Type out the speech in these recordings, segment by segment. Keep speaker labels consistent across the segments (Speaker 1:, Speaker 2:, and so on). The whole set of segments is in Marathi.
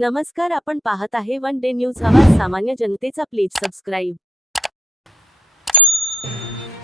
Speaker 1: नमस्कार आपण पाहत आहे वन डे न्यूज. आवाज सामान्य जनतेचा प्लीज सबस्क्राईब.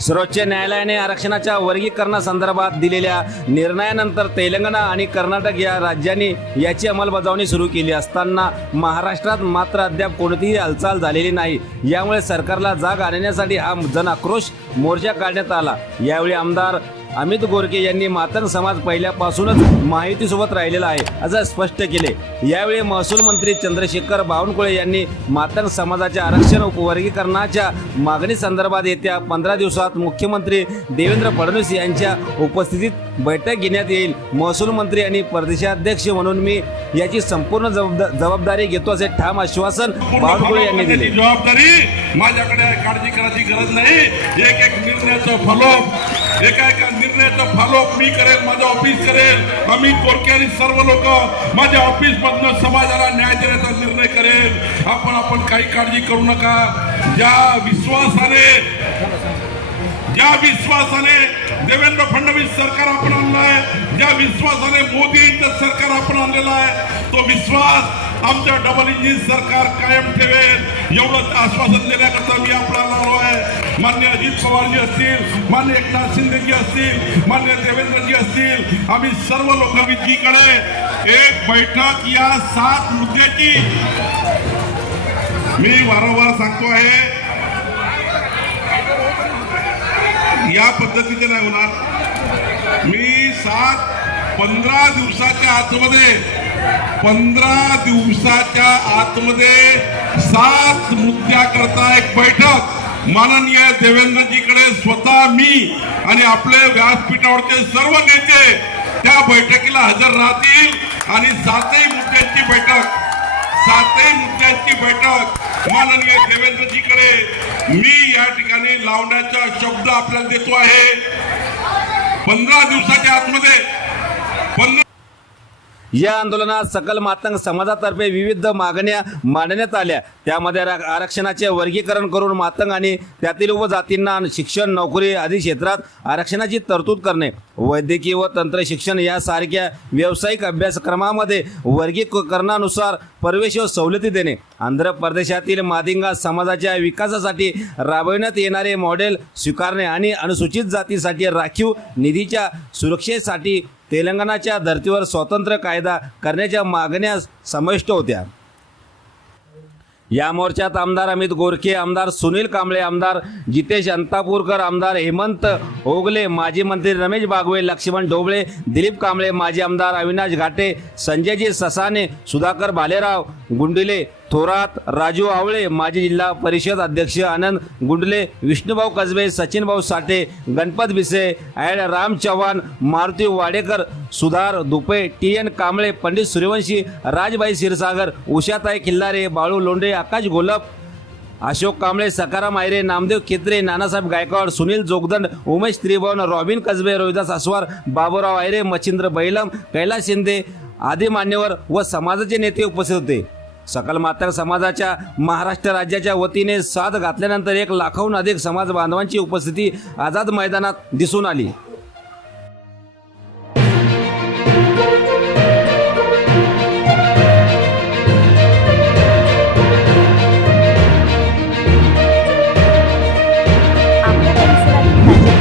Speaker 2: सर्वोच्च न्यायालयाने आरक्षणाच्या वर्गीकरणासंदर्भात दिलेल्या निर्णयानंतर तेलंगणा आणि कर्नाटक या राज्यांनी याची अंमलबजावणी सुरू केली असताना महाराष्ट्रात मात्र अद्याप कोणतीही हालचाल झालेली नाही. यामुळे सरकारला जाग आणण्यासाठी हा जनाक्रोश मोर्चा काढण्यात आला. यावेळी आमदार अमित गोरके यांनी मातन समाज पहिल्यापासूनच माहितीसोबत राहिलेला आहे असं स्पष्ट केले. यावेळी महसूल मंत्री चंद्रशेखर बावनकुळे यांनी मातन समाजाच्या आरक्षण उपवर्गीकरणाच्या मागणी संदर्भात येत्या पंधरा दिवसात मुख्यमंत्री देवेंद्र फडणवीस यांच्या उपस्थितीत बैठक घेण्यात येईल. महसूल मंत्री आणि प्रदेशाध्यक्ष म्हणून मी याची संपूर्ण जबाबदारी घेतो असे ठाम आश्वासन बावनकुळे यांनी दिले.
Speaker 3: जबाबदारी माझ्याकडे काळजी करायची गरज नाही. एक एक निर्णयाचं फॉलोअप एका एका निर्णयाचं फॉलोअप मी करेल माझं ऑफिस करेल. अमित गोरके आणि सर्व लोक माझ्या ऑफिस मधनं समाजाला न्याय देण्याचा निर्णय करेल. आपण आपण काही काळजी करू नका. ज्या विश्वासाने ज्या विश्वासाने देवेंद्र फडणवीस सरकार आपण आणलं आहे ज्या विश्वासाने मोदींचं सरकार आपण आणलेलं आहे तो विश्वास आमच्या डबल इंजिन सरकार कायम ठेवेल. एवढंच आश्वासन देण्याकरता मी आपल्याला आलो आहे. मान्य अजित पवारजी असतील मान्य एकनाथ शिंदेजी असतील मान्य देवेंद्रजी असतील आम्ही सर्व लोकविधीकडे एक बैठक या सात मुद्द्याची मी वारंवार सांगतो आहे. या पद्धतीचे नाही होणार. मी सात पंधरा दिवसाच्या आतमध्ये पंधरा दिवसाच्या आतमध्ये सात मुद्द्याकरता एक बैठक. माननीय देवेंद्रजीकडे स्वतः मी आणि आपले व्यासपीठावरचे सर्व नेते त्या बैठकीला हजर राहतील आणि सातही मुद्द्यांची बैठक सातही मुद्द्यांची बैठक माननीय देवेंद्रजीकडे मी या ठिकाणी लावण्याचा शब्द आपल्याला देतो आहे. पंधरा दिवसाच्या आतमध्ये
Speaker 2: या आंदोलनात सकल मातंग समाजातर्फे विविध मागण्या मांडण्यात आल्या. त्यामध्ये आरक्षणाचे वर्गीकरण करून मातंग आणि त्यातील उपजातींना शिक्षण नोकरी आदी क्षेत्रात आरक्षणाची तरतूद करणे वैद्यकीय व तंत्र शिक्षण यासारख्या व्यावसायिक अभ्यासक्रमामध्ये वर्गीकरणानुसार प्रवेश व सवलती देणे. आंध्र प्रदेशातील मादिंगा समाजाच्या विकासासाठी राबविण्यात येणारे मॉडेल स्वीकारणे आणि अनुसूचित जातीसाठी राखीव निधीच्या सुरक्षेसाठी तेलंगणाच्या धर्तीवर स्वतंत्र कायदा करण्याच्या मागण्या समाविष्ट होत्या. या मोर्चात आमदार अमित गोरखे आमदार सुनील कांबळे आमदार जितेश अंतापूरकर आमदार हेमंत ओगले माजी मंत्री रमेश बागवे लक्ष्मण ढोबळे दिलीप कांबळे माजी आमदार अविनाश घाटे संजयजी ससाने सुधाकर भालेराव गुंडिले थोरात राजू आवळे माजी जिल्हा परिषद अध्यक्ष Anand Gundle Vishnubhau Kasbe Sachinbhau Sathe Ganpat Bhise adv Ram Chavan Maruti Wadekar Sudhar Dupe T N Kamble Pandit Suryavanshi Rajbai Kshirsagar Ushatai Khillare Balu Londhe Akash Golap Ashok Kamble Sakaram Ayre Namdev Khetre Nanasaheb Gaikwad Sunil Jogdand Umesh Tribhavan Robin Kasbe Rohidas Aswar Baburao Ayre Machhindra Bailam Kailas Shinde आदी मान्यवर व समाजाचे नेते उपस्थित होते. सकल मातर समाजाच्या महाराष्ट्र राज्याच्या वतीने साथ घातल्यानंतर एक लाखाहून अधिक समाज बांधवांची उपस्थिती आझाद मैदानात दिसून आली.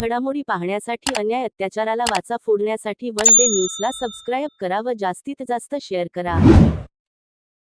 Speaker 1: घडामोडी पाहण्यासाठी अन्याय अत्याचाराला वाचा फोडण्यासाठी वन डे न्यूजला सबस्क्राईब करा व जास्तीत जास्त शेअर करा.